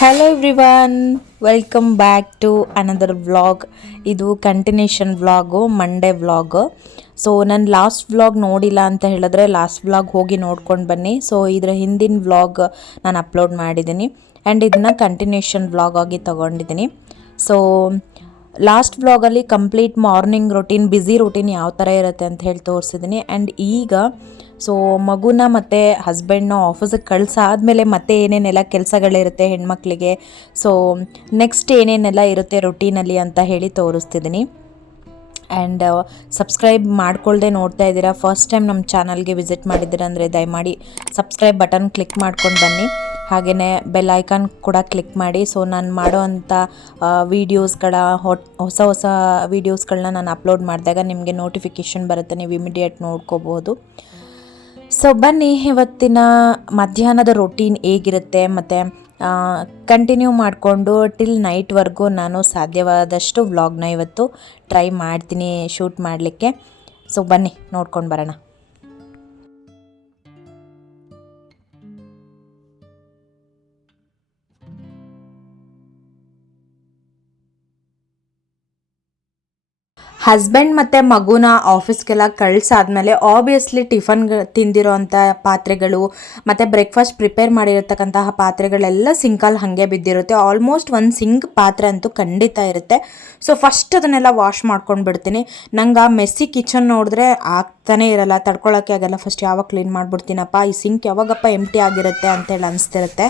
Hello everyone welcome back to another vlog ಇದು continuation vlog Monday vlog so ನಾನು last vlog ನೋಡಿಲ್ಲ ಅಂತ ಹೇಳಿದ್ರೆ ಲಾಸ್ಟ್ ವ್ಲಾಗ್ ಹೋಗಿ ನೋಡ್ಕೊಂಡು ಬನ್ನಿ. ಸೊ ಇದರ ಹಿಂದಿನ ವ್ಲಾಗ್ ನಾನು ಅಪ್ಲೋಡ್ ಮಾಡಿದ್ದೀನಿ. ಆ್ಯಂಡ್ ಇದನ್ನ ಕಂಟಿನ್ಯೂಷನ್ ವ್ಲಾಗ್ ಆಗಿ ತೊಗೊಂಡಿದ್ದೀನಿ. ಸೊ ಲಾಸ್ಟ್ ವ್ಲಾಗಲ್ಲಿ complete morning routine, busy routine ಯಾವ ಥರ ಇರುತ್ತೆ ಅಂತ ಹೇಳಿ ತೋರಿಸಿದ್ದೀನಿ. ಆ್ಯಂಡ್ ಈಗ, ಸೊ ಮಗುನ ಮತ್ತು ಹಸ್ಬೆಂಡ್ನ ಆಫೀಸಿಗೆ ಕಳ್ಸಾದ್ಮೇಲೆ ಮತ್ತೆ ಏನೇನೆಲ್ಲ ಕೆಲಸಗಳಿರುತ್ತೆ ಹೆಣ್ಮಕ್ಳಿಗೆ, ಸೊ ನೆಕ್ಸ್ಟ್ ಏನೇನೆಲ್ಲ ಇರುತ್ತೆ ರೊಟೀನಲ್ಲಿ ಅಂತ ಹೇಳಿ ತೋರಿಸ್ತಿದ್ದೀನಿ. ಆ್ಯಂಡ್ ಸಬ್ಸ್ಕ್ರೈಬ್ ಮಾಡ್ಕೊಳ್ಳ್ದೆ ನೋಡ್ತಾ ಇದ್ದೀರಾ, ಫಸ್ಟ್ ಟೈಮ್ ನಮ್ಮ ಚಾನಲ್ಗೆ ವಿಸಿಟ್ ಮಾಡಿದ್ದೀರಾ ಅಂದರೆ ದಯಮಾಡಿ ಸಬ್ಸ್ಕ್ರೈಬ್ ಬಟನ್ ಕ್ಲಿಕ್ ಮಾಡ್ಕೊಂಡು ಬನ್ನಿ. ಹಾಗೆಯೇ ಬೆಲ್ ಐಕಾನ್ ಕೂಡ ಕ್ಲಿಕ್ ಮಾಡಿ. ಸೊ ನಾನು ಮಾಡೋ ಅಂಥ ವೀಡಿಯೋಸ್ಗಳ ಹೊಸ ಹೊಸ ವೀಡಿಯೋಸ್ಗಳನ್ನ ನಾನು ಅಪ್ಲೋಡ್ ಮಾಡಿದಾಗ ನಿಮಗೆ ನೋಟಿಫಿಕೇಷನ್ ಬರುತ್ತೆ. ನೀವು ಇಮಿಡಿಯೇಟ್ ನೋಡ್ಕೋಬೋದು. ಸೊ ಬನ್ನಿ, ಇವತ್ತಿನ ಮಧ್ಯಾಹ್ನದ ರೊಟೀನ್ ಹೇಗಿರುತ್ತೆ ಮತ್ತು ಕಂಟಿನ್ಯೂ ಮಾಡಿಕೊಂಡು ಟಿಲ್ ನೈಟ್ವರೆಗೂ ನಾನು ಸಾಧ್ಯವಾದಷ್ಟು ವ್ಲಾಗ್ನ ಇವತ್ತು ಟ್ರೈ ಮಾಡ್ತೀನಿ ಶೂಟ್ ಮಾಡಲಿಕ್ಕೆ. ಸೊ ಬನ್ನಿ, ನೋಡ್ಕೊಂಡು ಬರೋಣ. ಹಸ್ಬೆಂಡ್ ಮತ್ತು ಮಗುನ ಆಫೀಸ್ಗೆಲ್ಲ ಕಳ್ಸಾದ್ಮೇಲೆ ಆಬ್ವಿಯಸ್ಲಿ ಟಿಫನ್ ತಿಂದಿರೋ ಅಂಥ ಪಾತ್ರೆಗಳು ಮತ್ತು ಬ್ರೇಕ್ಫಾಸ್ಟ್ ಪ್ರಿಪೇರ್ ಮಾಡಿರತಕ್ಕಂತಹ ಪಾತ್ರೆಗಳೆಲ್ಲ ಸಿಂಕಲ್ಲಿ ಹಾಗೆ ಬಿದ್ದಿರುತ್ತೆ. ಆಲ್ಮೋಸ್ಟ್ ಒಂದು ಸಿಂಕ್ ಪಾತ್ರೆ ಅಂತೂ ಖಂಡಿತ ಇರುತ್ತೆ. ಸೊ ಫಸ್ಟ್ ಅದನ್ನೆಲ್ಲ ವಾಶ್ ಮಾಡ್ಕೊಂಡು ಬಿಡ್ತೀನಿ. ನಂಗೆ ಆ ಮೆಸ್ಸಿ ಕಿಚನ್ ನೋಡಿದ್ರೆ ಆಗ್ತಾನೆ ಇರಲ್ಲ. ತಡ್ಕೊಳ್ಳೋಕ್ಕೆ ಆಗಲ್ಲ. ಫಸ್ಟ್ ಯಾವಾಗ ಕ್ಲೀನ್ ಮಾಡಿಬಿಡ್ತೀನಪ್ಪ? ಈ ಸಿಂಕ್ ಯಾವಾಗಪ್ಪ ಎಂಟಿ ಆಗಿರುತ್ತೆ ಅಂತೇಳಿ ಅನಿಸ್ತಿರುತ್ತೆ.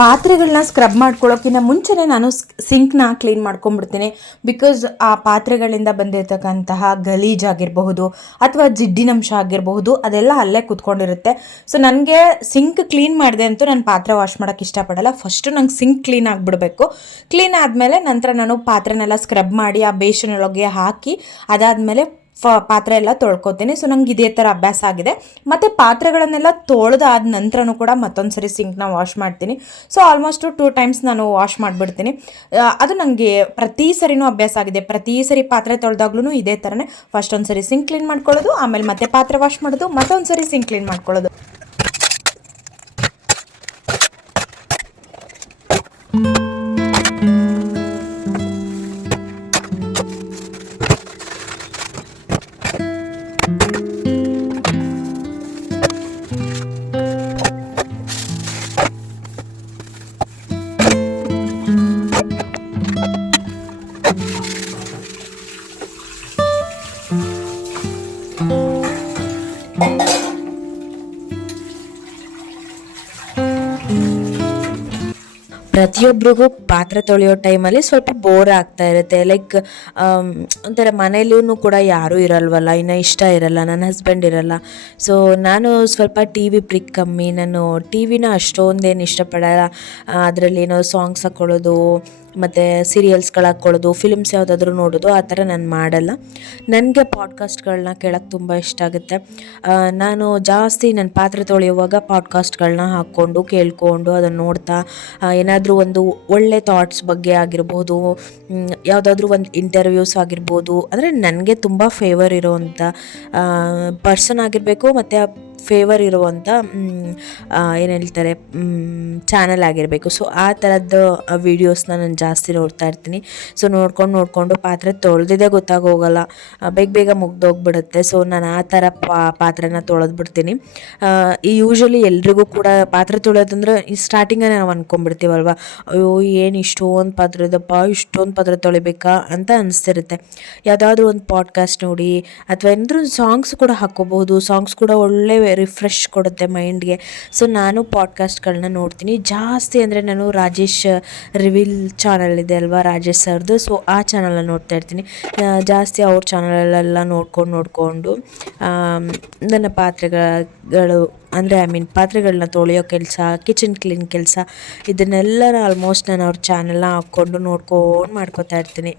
ಪಾತ್ರೆಗಳನ್ನ ಸ್ಕ್ರಬ್ ಮಾಡ್ಕೊಳ್ಳೋಕ್ಕಿಂತ ಮುಂಚೆನೇ ನಾನು ಸಿಂಕ್ನ ಕ್ಲೀನ್ ಮಾಡ್ಕೊಂಡ್ಬಿಡ್ತೀನಿ ಬಿಕಾಸ್ ಆ ಪಾತ್ರೆಗಳಿಂದ ಬಂದಿರತಕ್ಕಂತಹ ಗಲೀಜಾಗಿರಬಹುದು ಅಥವಾ ಜಿಡ್ಡಿನಂಶ ಆಗಿರಬಹುದು ಅದೆಲ್ಲ ಅಲ್ಲೇ ಕುತ್ಕೊಂಡಿರುತ್ತೆ. ಸೊ ನನಗೆ ಸಿಂಕ್ ಕ್ಲೀನ್ ಮಾಡಿದೆ ಅಂತೂ ನಾನು ಪಾತ್ರೆ ವಾಶ್ ಮಾಡೋಕ್ಕೆ ಇಷ್ಟಪಡಲ್ಲ. ಫಸ್ಟು ನಂಗೆ ಸಿಂಕ್ ಕ್ಲೀನ್ ಆಗಿಬಿಡಬೇಕು. ಕ್ಲೀನ್ ಆದಮೇಲೆ ನಂತರ ನಾನು ಪಾತ್ರೆನೆಲ್ಲ ಸ್ಕ್ರಬ್ ಮಾಡಿ ಆ ಬೇಷನೊಳಗೆ ಹಾಕಿ ಅದಾದಮೇಲೆ ಫ, ಪಾತ್ರೆ ಎಲ್ಲ ತೊಳ್ಕೊತೀನಿ. ಸೊ ನಂಗೆ ಇದೇ ಥರ ಅಭ್ಯಾಸ ಆಗಿದೆ. ಮತ್ತು ಪಾತ್ರೆಗಳನ್ನೆಲ್ಲ ತೊಳೆದಾದ ನಂತರನೂ ಕೂಡ ಮತ್ತೊಂದು ಸರಿ ಸಿಂಕ್ನ ವಾಶ್ ಮಾಡ್ತೀನಿ. ಸೊ ಆಲ್ಮೋಸ್ಟು ಟೂ ಟೈಮ್ಸ್ ನಾನು ವಾಶ್ ಮಾಡಿಬಿಡ್ತೀನಿ. ಅದು ನನಗೆ ಪ್ರತಿ ಸರಿನೂ ಅಭ್ಯಾಸ ಆಗಿದೆ. ಪ್ರತಿ ಸರಿ ಪಾತ್ರೆ ತೊಳೆದಾಗ್ಲೂ ಇದೇ ಥರನೇ ಫಸ್ಟ್ ಒಂದು ಸರಿ ಸಿಂಕ್ ಕ್ಲೀನ್ ಮಾಡ್ಕೊಳ್ಳೋದು, ಆಮೇಲೆ ಮತ್ತೆ ಪಾತ್ರೆ ವಾಶ್ ಮಾಡೋದು ಮತ್ತೊಂದು ಸರಿ ಸಿಂಕ್ ಕ್ಲೀನ್ ಮಾಡ್ಕೊಳ್ಳೋದು. ಪ್ರತಿಯೊಬ್ಬರಿಗೂ ಪಾತ್ರೆ ತೊಳೆಯೋ ಟೈಮಲ್ಲಿ ಸ್ವಲ್ಪ ಬೋರ್ ಆಗ್ತಾ ಇರುತ್ತೆ. ಲೈಕ್ ಒಂಥರ ಮನೇಲೂ ಕೂಡ ಯಾರೂ ಇರಲ್ವಲ್ಲ, ಇನ್ನು ಇಷ್ಟ ಇರಲ್ಲ, ನನ್ನ ಹಸ್ಬೆಂಡ್ ಇರಲ್ಲ. ಸೊ ನಾನು ಸ್ವಲ್ಪ ಟಿ ವಿ ಪ್ರಿಕ್ ಕಮ್ಮಿ, ನಾನು ಟಿ ವಿನ ಅಷ್ಟೊಂದೇನು ಇಷ್ಟಪಡಲ್ಲ. ಅದರಲ್ಲಿ ಏನೋ ಸಾಂಗ್ಸ್ ಹಾಕ್ಕೊಳ್ಳೋದು ಮತ್ತು ಸೀರಿಯಲ್ಸ್ಗಳು ಹಾಕ್ಕೊಳ್ಳೋದು ಫಿಲ್ಮ್ಸ್ ಯಾವುದಾದ್ರೂ ನೋಡೋದು, ಆ ಥರ ನಾನು ಮಾಡಲ್ಲ. ನನಗೆ ಪಾಡ್ಕಾಸ್ಟ್ಗಳನ್ನ ಕೇಳೋಕ್ಕೆ ತುಂಬ ಇಷ್ಟ ಆಗುತ್ತೆ. ನಾನು ಜಾಸ್ತಿ ನನ್ನ ಪಾತ್ರೆ ತೊಳೆಯುವಾಗ ಪಾಡ್ಕಾಸ್ಟ್ಗಳನ್ನ ಹಾಕ್ಕೊಂಡು, ಕೇಳ್ಕೊಂಡು ಅದನ್ನು ನೋಡ್ತಾ ಏನಾದರೂ ಒಂದು ಒಳ್ಳೆ ಥಾಟ್ಸ್ ಬಗ್ಗೆ ಆಗಿರ್ಬೋದು ಯಾವುದಾದ್ರೂ ಒಂದು ಇಂಟರ್ವ್ಯೂಸ್ ಆಗಿರ್ಬೋದು, ಅಂದರೆ ನನಗೆ ತುಂಬ ಫೇವರ್ ಇರೋವಂಥ ಪರ್ಸನ್ ಆಗಿರಬೇಕು, ಮತ್ತು ಫೇವರ್ ಇರುವಂಥ ಏನು ಹೇಳ್ತಾರೆ ಚಾನಲ್ ಆಗಿರಬೇಕು. ಸೊ ಆ ಥರದ್ದು ವೀಡಿಯೋಸ್ನ ನಾನು ಜಾಸ್ತಿ ನೋಡ್ತಾ ಇರ್ತೀನಿ. ಸೊ ನೋಡ್ಕೊಂಡು ನೋಡಿಕೊಂಡು ಪಾತ್ರೆ ತೊಳೆದಿದೆ ಗೊತ್ತಾಗೋಗಲ್ಲ ಬೇಗ ಬೇಗ ಮುಗ್ದೋಗ್ಬಿಡುತ್ತೆ. ಸೊ ನಾನು ಆ ಥರ ಪಾತ್ರೆನ ತೊಳೆದ್ಬಿಡ್ತೀನಿ. ಈ ಯೂಶ್ವಲಿ ಎಲ್ರಿಗೂ ಕೂಡ ಪಾತ್ರೆ ತೊಳೆಯೋದಂದ್ರೆ ಈ ಸ್ಟಾರ್ಟಿಂಗೇ ನಾವು ಅಂದ್ಕೊಂಡ್ಬಿಡ್ತೀವಲ್ವ ಅಯ್ಯೋ, ಏನು ಇಷ್ಟೊಂದು ಪಾತ್ರೆ ಇದಪ್ಪ ಇಷ್ಟೊಂದು ಪಾತ್ರೆ ತೊಳಿಬೇಕಾ ಅಂತ ಅನಿಸ್ತಿರುತ್ತೆ. ಯಾವುದಾದ್ರೂ ಒಂದು ಪಾಡ್ಕಾಸ್ಟ್ ನೋಡಿ, ಅಥವಾ ಏನಾದರೂ ಸಾಂಗ್ಸ್ ಕೂಡ ಹಾಕ್ಕೋಬಹುದು ಸಾಂಗ್ಸ್ ಕೂಡ ಒಳ್ಳೆ ರಿಫ್ರೆಶ್ ಕೊಡುತ್ತೆ ಮೈಂಡ್ಗೆ. ಸೊ ನಾನು ಪಾಡ್ಕಾಸ್ಟ್ಗಳನ್ನ ನೋಡ್ತೀನಿ. ಜಾಸ್ತಿ ಅಂದರೆ ನಾನು ರಾಜೇಶ್ ರಿವಿಲ್ ಚಾನಲ್ ಇದೆ ಅಲ್ವಾ ರಾಜೇಶ್ ಸರ್ದು. ಸೊ ಆ ಚಾನಲನ್ನು ನೋಡ್ತಾ ಇರ್ತೀನಿ. ಜಾಸ್ತಿ ಅವ್ರ ಚಾನಲಲ್ಲೆಲ್ಲ ನೋಡ್ಕೊಂಡು, ನೋಡಿಕೊಂಡು ನನ್ನ ಪಾತ್ರೆಗಳು, ಅಂದರೆ ಐ ಮೀನ್ ಪಾತ್ರೆಗಳನ್ನ ತೊಳೆಯೋ ಕೆಲಸ ಕಿಚನ್ ಕ್ಲೀನ್ ಕೆಲಸ ಇದನ್ನೆಲ್ಲ ಆಲ್ಮೋಸ್ಟ್ ನಾನು ಅವ್ರ ಚಾನಲ್ನ ಹಾಕ್ಕೊಂಡು ನೋಡ್ಕೊಂಡು ಮಾಡ್ಕೋತಾ ಇರ್ತೀನಿ.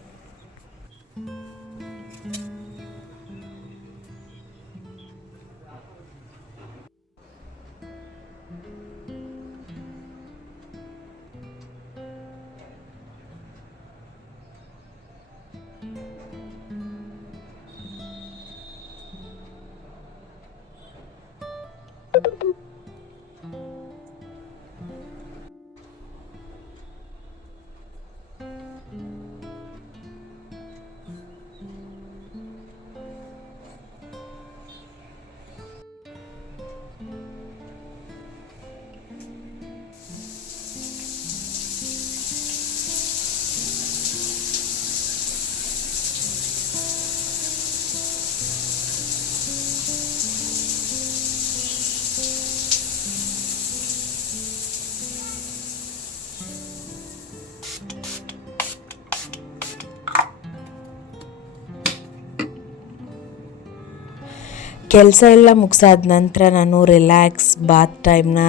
ಕೆಲಸ ಎಲ್ಲ ಮುಗಿಸಾದ ನಂತರ ನಾನು ರಿಲ್ಯಾಕ್ಸ್ ಬಾತ್ ಟೈಮ್ನ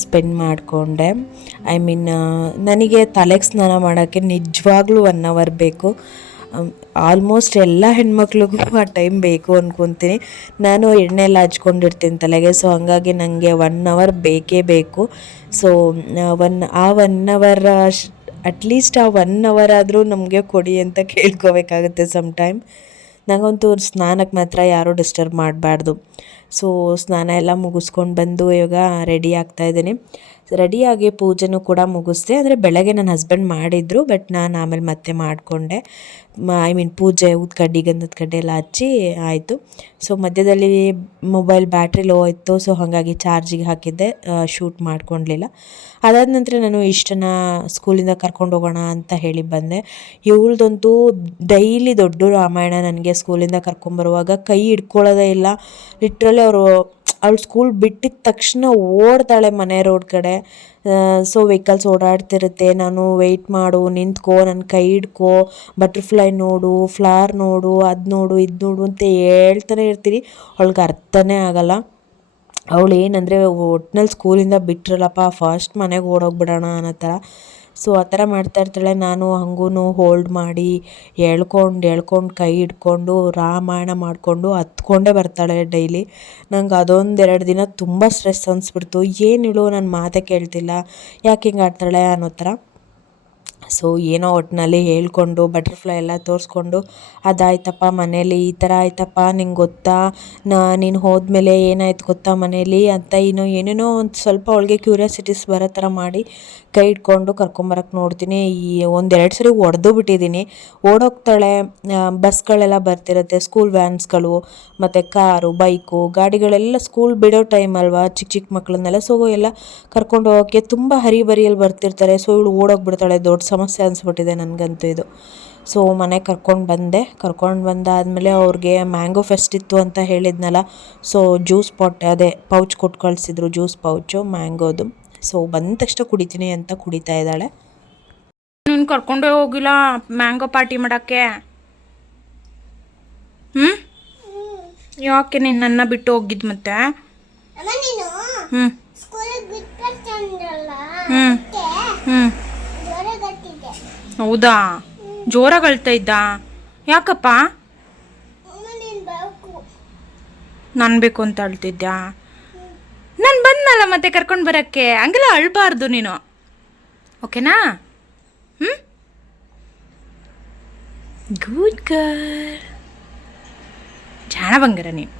ಸ್ಪೆಂಡ್ ಮಾಡಿಕೊಂಡೆ. ಐ ಮೀನ್ ನನಗೆ ತಲೆಗೆ ಸ್ನಾನ ಮಾಡೋಕ್ಕೆ ನಿಜವಾಗ್ಲೂ ಒನ್ ಅವರ್ ಬೇಕು. ಆಲ್ಮೋಸ್ಟ್ ಎಲ್ಲ ಹೆಣ್ಮಕ್ಳಿಗೂ ಆ ಟೈಮ್ ಬೇಕು ಅಂದ್ಕೊತೀನಿ ನಾನು ಎಣ್ಣೆ ಎಲ್ಲ ಹಚ್ಕೊಂಡಿರ್ತೀನಿ ತಲೆಗೆ ಸೊ ಹಂಗಾಗಿ ನನಗೆ ಒನ್ ಅವರ್ ಬೇಕೇ ಬೇಕು. ಸೊ ಒನ್ ಆ ಒನ್ ಅವರ್ ಅಟ್ಲೀಸ್ಟ್ ಆ ಒನ್ ಅವರ್ ಆದರೂ ನಮಗೆ ಕೊಡಿ ಅಂತ ಕೇಳ್ಕೋಬೇಕಾಗುತ್ತೆ ಸಮ್ ಟೈಮ್ ನನಗಂತೂ ಸ್ನಾನಕ್ಕೆ ಮಾತ್ರ ಯಾರೂ ಡಿಸ್ಟರ್ಬ್ ಮಾಡಬಾರ್ದು. ಸೊ ಸ್ನಾನ ಎಲ್ಲ ಮುಗಿಸ್ಕೊಂಡು ಬಂದು ಇವಾಗ ರೆಡಿ ಆಗ್ತಾ ಇದ್ದೀನಿ. ರೆಡಿಯಾಗಿ ಪೂಜೆನೂ ಕೂಡ ಮುಗಿಸ್ದೆ. ಅಂದರೆ ಬೆಳಗ್ಗೆ ನನ್ನ ಹಸ್ಬೆಂಡ್ ಮಾಡಿದ್ರು ಬಟ್ ನಾನು ಆಮೇಲೆ ಮತ್ತೆ ಮಾಡಿಕೊಂಡೆ. ಐ ಮೀನ್ ಪೂಜೆ ಊದ್ಕಡ್ಡಿ ಗಂಧದ ಕಡ್ಡಿ ಎಲ್ಲ ಹಚ್ಚಿ ಆಯಿತು. ಸೊ ಮಧ್ಯದಲ್ಲಿ ಮೊಬೈಲ್ ಬ್ಯಾಟ್ರಿ ಲೋ ಇತ್ತು ಸೊ ಹಾಗಾಗಿ ಚಾರ್ಜಿಗೆ ಹಾಕಿದ್ದೆ. ಶೂಟ್ ಮಾಡ್ಕೊಳ್ಲಿಲ್ಲ ಅದಾದ ನಂತರ ನಾನು ಇಷ್ಟನ್ನ ಸ್ಕೂಲಿಂದ ಕರ್ಕೊಂಡು ಹೋಗೋಣ ಅಂತ ಹೇಳಿ ಬಂದೆ. ಇವಳ್ದಂತೂ ಡೈಲಿ ದೊಡ್ಡ ರಾಮಾಯಣ ನನಗೆ ಸ್ಕೂಲಿಂದ ಕರ್ಕೊಂಬರುವಾಗ ಕೈ ಹಿಡ್ಕೊಳ್ಳೋದೇ ಇಲ್ಲ. ಲಿಟ್ರಲಿ ಅವರು ಅವಳು ಸ್ಕೂಲ್ ಬಿಟ್ಟಿದ ತಕ್ಷಣ ಓಡ್ತಾಳೆ ಮನೆ ರೋಡ್ ಕಡೆ. ಸೊ ವೆಹಿಕಲ್ಸ್ ಓಡಾಡ್ತಿರುತ್ತೆ. ನಾನು ವೆಯ್ಟ್ ಮಾಡು, ನಿಂತ್ಕೋ ನನ್ನ ಕೈ ಹಿಡ್ಕೋ ಬಟರ್ಫ್ಲೈ ನೋಡು ಫ್ಲವರ್ ನೋಡು, ಅದು ನೋಡು, ಇದು ನೋಡು ಅಂತ ಹೇಳ್ತಾನೆ ಇರ್ತೀನಿ. ಅವಳಿಗೆ ಅರ್ಥನೇ ಆಗಲ್ಲ. ಅವಳು ಏನಂದರೆ ಒಟ್ಟಿನಲ್ಲಿ ಸ್ಕೂಲಿಂದ ಬಿಟ್ರಲ್ಲಪ್ಪ ಫಸ್ಟ್ ಮನೆಗೆ ಓಡೋಗ್ಬಿಡೋಣ ಅನ್ನೋ ಥರ. ಸೊ, ಆ ಥರ ಮಾಡ್ತಾ ಇರ್ತಾಳೆ. ನಾನು ಹಂಗೂ ಹೋಲ್ಡ್ ಮಾಡಿ, ಎಳ್ಕೊಂಡು ಎಳ್ಕೊಂಡು ಕೈ ಹಿಡ್ಕೊಂಡು, ರಾಮಾಯಣ ಮಾಡಿಕೊಂಡು ಹತ್ಕೊಂಡೇ ಬರ್ತಾಳೆ ಡೈಲಿ ನಂಗೆ ಅದೊಂದು ಎರಡು ದಿನ ತುಂಬ ಸ್ಟ್ರೆಸ್ ಅನಿಸ್ಬಿಡ್ತು. ಏನು ಹೇಳು ನನ್ನ ಮಾತೇ ಕೇಳ್ತಿಲ್ಲ. ಯಾಕೆ ಹಿಂಗೆ ಆಡ್ತಾಳೆ ಅನ್ನೋ ಥರ. ಸೊ ಏನೋ ಒಟ್ಟಿನಲ್ಲಿ ಹೇಳ್ಕೊಂಡು ಬಟರ್ಫ್ಲೈ ಎಲ್ಲ ತೋರಿಸ್ಕೊಂಡು, ಅದಾಯ್ತಪ್ಪ ಮನೇಲಿ ಈ ಥರ ಆಯ್ತಪ್ಪ, ನಿಂಗೆ ಗೊತ್ತಾ? ನಾ, ನೀನು ಹೋದ್ಮೇಲೆ ಏನಾಯ್ತು ಗೊತ್ತಾ ಮನೇಲಿ ಅಂತ ಇನ್ನೂ ಏನೇನೋ ಒಂದು ಸ್ವಲ್ಪ ಅವಳಿಗೆ ಕ್ಯೂರಿಯಾಸಿಟೀಸ್ ಬರೋ ಥರ ಮಾಡಿ ಕೈ ಇಟ್ಕೊಂಡು ಕರ್ಕೊಂಬರಕ್ಕೆ ನೋಡ್ತೀನಿ. ಈ ಒಂದೆರಡು ಸರಿ ಒಡೆದು ಬಿಟ್ಟಿದ್ದೀನಿ. ಓಡೋಗ್ತಾಳೆ ಬಸ್ಗಳೆಲ್ಲ ಬರ್ತಿರುತ್ತೆ ಸ್ಕೂಲ್ ವ್ಯಾನ್ಸ್ಗಳು ಮತ್ತು ಕಾರು ಬೈಕು ಗಾಡಿಗಳೆಲ್ಲ ಸ್ಕೂಲ್ ಬಿಡೋ ಟೈಮ್ ಅಲ್ವಾ? ಚಿಕ್ಕ ಚಿಕ್ಕ ಮಕ್ಕಳನ್ನೆಲ್ಲ ಸೊ ಎಲ್ಲ ಕರ್ಕೊಂಡು ಹೋಗೋಕ್ಕೆ ತುಂಬ ಹರಿಬರಿಯಲ್ಲಿ ಬರ್ತಿರ್ತಾರೆ. ಸೊ ಇವಳು ಓಡೋಗ್ಬಿಡ್ತಾಳೆ ದೊಡ್ಡ ಸಮಸ್ಯೆ ಅನಿಸ್ಬಿಟ್ಟಿದೆ ನನಗಂತೂ ಇದು. ಸೊ ಮನೆಗೆ ಕರ್ಕೊಂಡು ಬಂದೆ. ಕರ್ಕೊಂಡು ಬಂದಾದಮೇಲೆ ಅವ್ರಿಗೆ ಮ್ಯಾಂಗೋ ಫೆಸ್ಟ್ ಇತ್ತು ಅಂತ ಹೇಳಿದ್ನಲ್ಲ. ಸೊ ಜ್ಯೂಸ್ ಪಾಟ್ ಅದೇ ಪೌಚ್ ಕೊಟ್ಟು ಕಳಿಸಿದ್ರು ಜ್ಯೂಸ್ ಪೌಚು ಮ್ಯಾಂಗೋದು. ಸೊ ಬಂದ ತಕ್ಷಣ ಕುಡಿತೀನಿ ಅಂತ ಕುಡಿತಾ ಇದ್ದಾಳೆ. ನೀನು ಕರ್ಕೊಂಡೇ ಹೋಗಿಲ್ಲ ಮ್ಯಾಂಗೋ ಪಾರ್ಟಿ ಮಾಡೋಕ್ಕೆ? ಹ್ಞೂ ಯಾಕೆ ನೀನು ನನ್ನ ಬಿಟ್ಟು ಹೋಗಿದ್ದು ಮತ್ತೆ? ಅಮ್ಮ ನೀನು ಹ್ಞೂ ಹ್ಞೂ ಹ್ಞೂ ಹೌದಾ? ಜೋರಾಗಿ ಅಳ್ತಾ ಇದ್ದ. ಯಾಕಪ್ಪ? ನೀನು ಬೇಕು ಅಂತ ಅಳ್ತಿದ್ಯಾ? ನಾನು ಬಂದ್ನಲ್ಲ ಮತ್ತೆ ಕರ್ಕೊಂಡು ಬರೋಕ್ಕೆ? ಹಂಗೆಲ್ಲ ಅಳ್ಬಾರ್ದು ನೀನು. ಓಕೆನಾ? ಹ್ಞೂ ಗುಡ್ ಗರ್ ಜಾಣ ಬಂಗಾರ ನೀನು.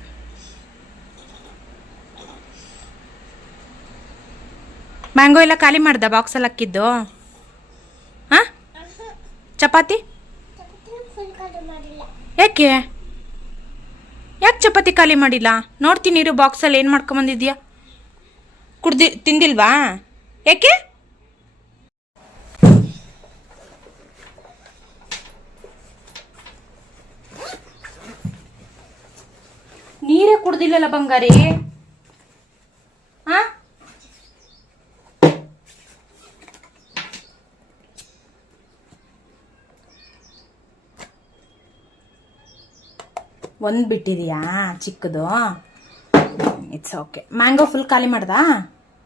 ಮ್ಯಾಂಗೋ ಎಲ್ಲ ಖಾಲಿ ಮಾಡ್ದ ಬಾಕ್ಸಲ್ಲಿ ಹಾಕಿದ್ದು? ಚಪಾತಿ? ಯಾಕೆ? ಯಾಕೆ ಚಪಾತಿ ಖಾಲಿ ಮಾಡಿಲ್ಲ? ನೋಡ್ತೀನಿ ಇರು, ಬಾಕ್ಸಲ್ಲಿ ಏನು ಮಾಡ್ಕೊಂಬಂದಿದ್ಯಾ ಕುಡ್ದಿ, ತಿಂದಿಲ್ವಾ? ಯಾಕೆ? ನೀರೇ ಕುಡ್ದಿಲ್ಲಲ್ಲ ಬಂಗಾರಿ. ಒಂದು ಬಿಟ್ಟಿದೀಯಾ? ಚಿಕ್ಕದು. ಇಟ್ಸ್ ಓಕೆ ಮ್ಯಾಂಗೋ ಫುಲ್ ಖಾಲಿ ಮಾಡ್ದಾ?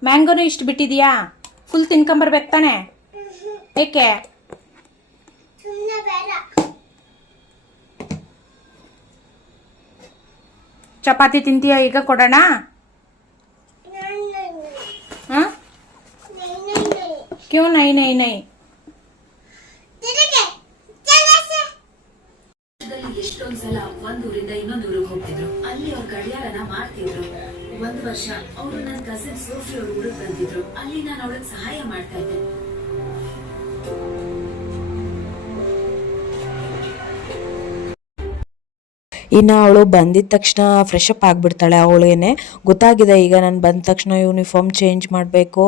ಮ್ಯಾಂಗೋನು ಇಷ್ಟು ಬಿಟ್ಟಿದೀಯಾ? ಫುಲ್ ತಿನ್ಕೊಂಬರ್ಬೇಕು ತಾನೆ? ಏಕೆ? ಚಪಾತಿ ತಿಂತೀಯಾ ಈಗ ಕೊಡೋಣ? ಹಾಂ ಕ್ಯೂ ನೈ ನೈ ನೈ. ಎಷ್ಟೊಂದ್ ಸಲ ಒಂದೂರಿಂದ ಊರಿಂದ ಇನ್ನೊಂದ್ ಊರಿಗೆ ಹೋಗ್ತಿದ್ರು. ಅಲ್ಲಿ ಅವ್ರ ಗಡಿಯಾರನ ಮಾಡ್ತಿದ್ರು. ಒಂದ್ ವರ್ಷ ಅವರು ನನ್ನ ಕಸಿನ್ ಸೋಫಿ ಅವ್ರ ಊರಿಗೆ ಬಂದಿದ್ರು. ಅಲ್ಲಿ ನಾನು ಅವಳಿಗೆ ಸಹಾಯ ಮಾಡ್ತಾ ಇದ್ದೆ. ಇನ್ನು ಅವಳು ಬಂದಿದ್ದ ತಕ್ಷಣ ಫ್ರೆಶ್ ಆಗಿಬಿಡ್ತಾಳೆ ಅವಳೇನೆ. ಗೊತ್ತಾಗಿದೆ, ಈಗ ನಾನು ಬಂದ ತಕ್ಷಣ ಯೂನಿಫಾರ್ಮ್ ಚೇಂಜ್ ಮಾಡಬೇಕು,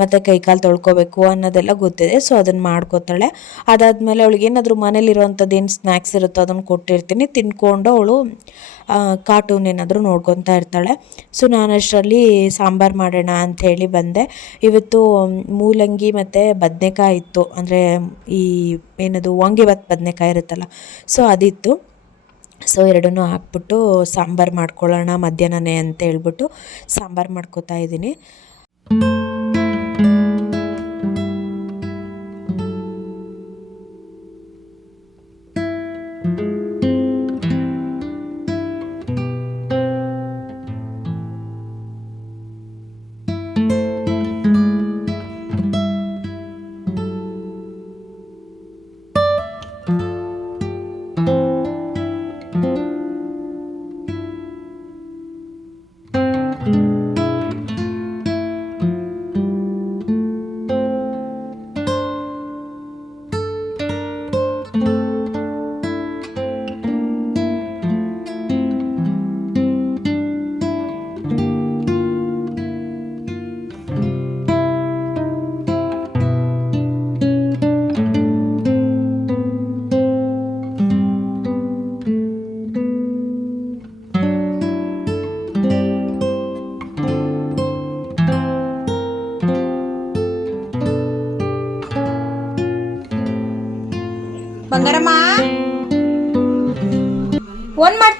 ಮತ್ತು ಕೈಕಾಲು ತೊಳ್ಕೊಬೇಕು ಅನ್ನೋದೆಲ್ಲ ಗೊತ್ತಿದೆ ಸೊ ಅದನ್ನು ಮಾಡ್ಕೋತಾಳೆ. ಅದಾದಮೇಲೆ ಅವಳಿಗೆ ಏನಾದರೂ ಮನೇಲಿರುವಂಥದ್ದು ಏನು ಸ್ನ್ಯಾಕ್ಸ್ ಇರುತ್ತೋ ಅದನ್ನು ಕೊಟ್ಟಿರ್ತೀನಿ. ತಿನ್ಕೊಂಡು ಅವಳು ಕಾರ್ಟೂನ್ ಏನಾದರೂ ನೋಡ್ಕೊತಾ ಇರ್ತಾಳೆ. ಸೊ ನಾನು ಅಷ್ಟರಲ್ಲಿ ಸಾಂಬಾರು ಮಾಡೋಣ ಅಂಥೇಳಿ ಬಂದೆ. ಇವತ್ತು ಮೂಲಂಗಿ ಮತ್ತು ಬದನೆಕಾಯಿ ಇತ್ತು. ಅಂದರೆ ಈ, ಏನದು ವಾಂಗಿಬಾತ್ ಬದನೆಕಾಯಿ ಇರುತ್ತಲ್ಲ ಸೊ ಅದಿತ್ತು. ಸೊ ಎರಡನ್ನೂ ಹಾಕ್ಬಿಟ್ಟು ಸಾಂಬಾರು ಮಾಡ್ಕೊಳ್ಳೋಣ ಮಧ್ಯಾಹ್ನನೇ ಅಂತ ಹೇಳ್ಬಿಟ್ಟು ಸಾಂಬಾರು ಮಾಡ್ಕೋತಾ ಇದ್ದೀನಿ.